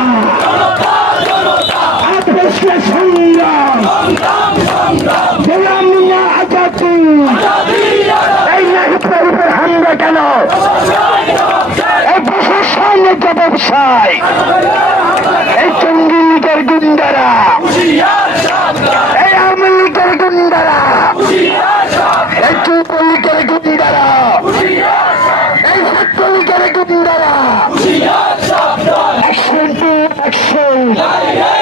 জনতা আপসকে সংগ্রাম গোলাম মিয়া আজাদি এই নাহিদের উপর হামলা কেন এই প্রশাসনের যে ব্যবসায় এই জঙ্গি লীগের গুন্ডারা গুন্ডারা এই যুবলীগের গুন্ডারা এই ছাত্রলীগের গুন্ডারা অ্যাকশন টু অ্যাকশন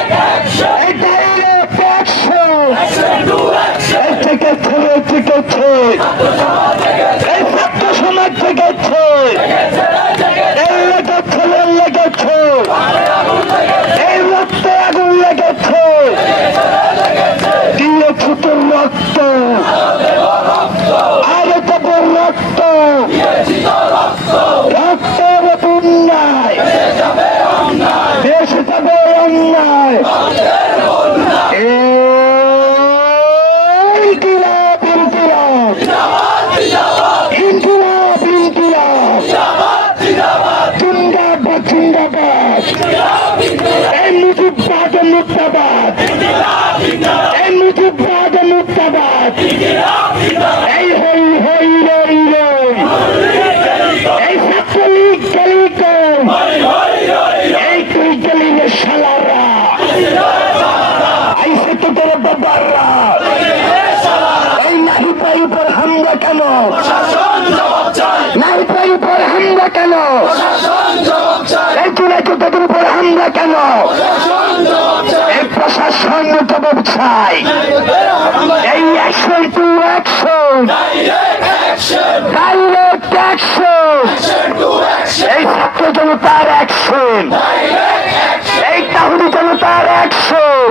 জিন্দাবাদ। এই মুজিবাদ মুক্তাবাদ। এই মুজিবাদ মুক্তাবাদ। এই হই হই রই রই। এই ছাত্রলীগ গলিত এই তুই গলিলে শালারা। আইসে তো তোর বাবারা এই নাহি পাই উপর হামলা কেন? নাহি পাই উপর হামলা কেন? তোদের উপর হামলা কেন? এই প্রশাসন জবাব চাই। এই অ্যাকশন টু অ্যাকশন ডাইরেক্ট এই ছাত্র জনতার অ্যাকশন এই তাহলে জনতার অ্যাকশন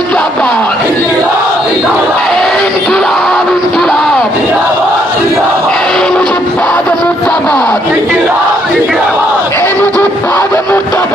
জিন্দাবাদ। ইনকিলাব ইনকিলাব। এই মুজিব বাদ মুর্দাবাদ। এই মুজিব বাদ মুর্দাবাদ।